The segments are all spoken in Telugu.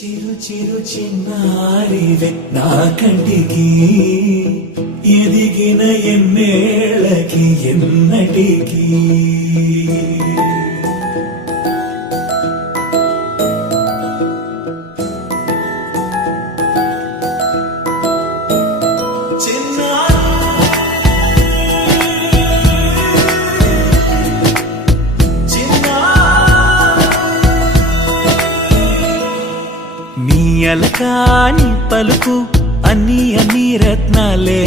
చిరు చిరు చిన్నారివే నా కంటికి ఎదిగిన ఎన్నేళ్ళకి ఎన్నటికి అలకాని పలుకు అన్ని అన్ని రత్నాలే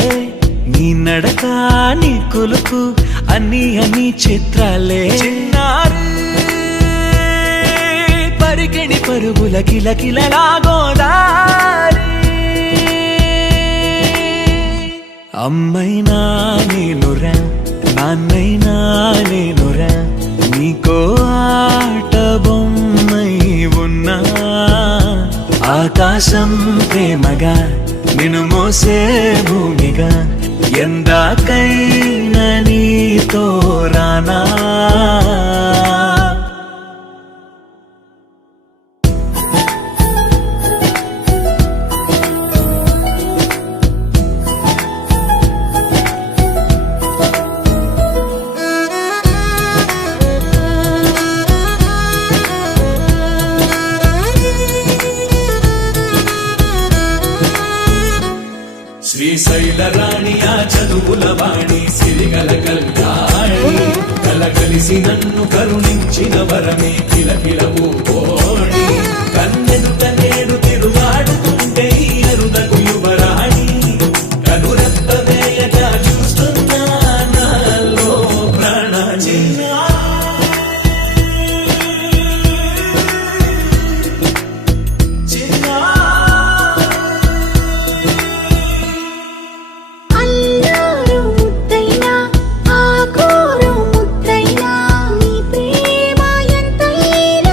నీ నడకాని కులుకు అన్ని అన్ని చిత్రాలే చిన్నారు పరికిణి పరుగుల కిలకిలలాగోదారి అమ్మైనా నేనురా నాన్నైనా నేనురా నీకో ఆట బొమ్మై ఉన్నా ఆకాశం ప్రేమగా నిన్ను మోసే భూమిగా ఎందాకైనా నీతో రానా శ్రీశైల రాణి ఆ చదువుల వాణి సిరిగల కల్యాణి కలగలిసి నన్ను కరుణించిన వరమే కిలకిల ఓడి కన్నెను కన్నేడు తిరుగాడుతూ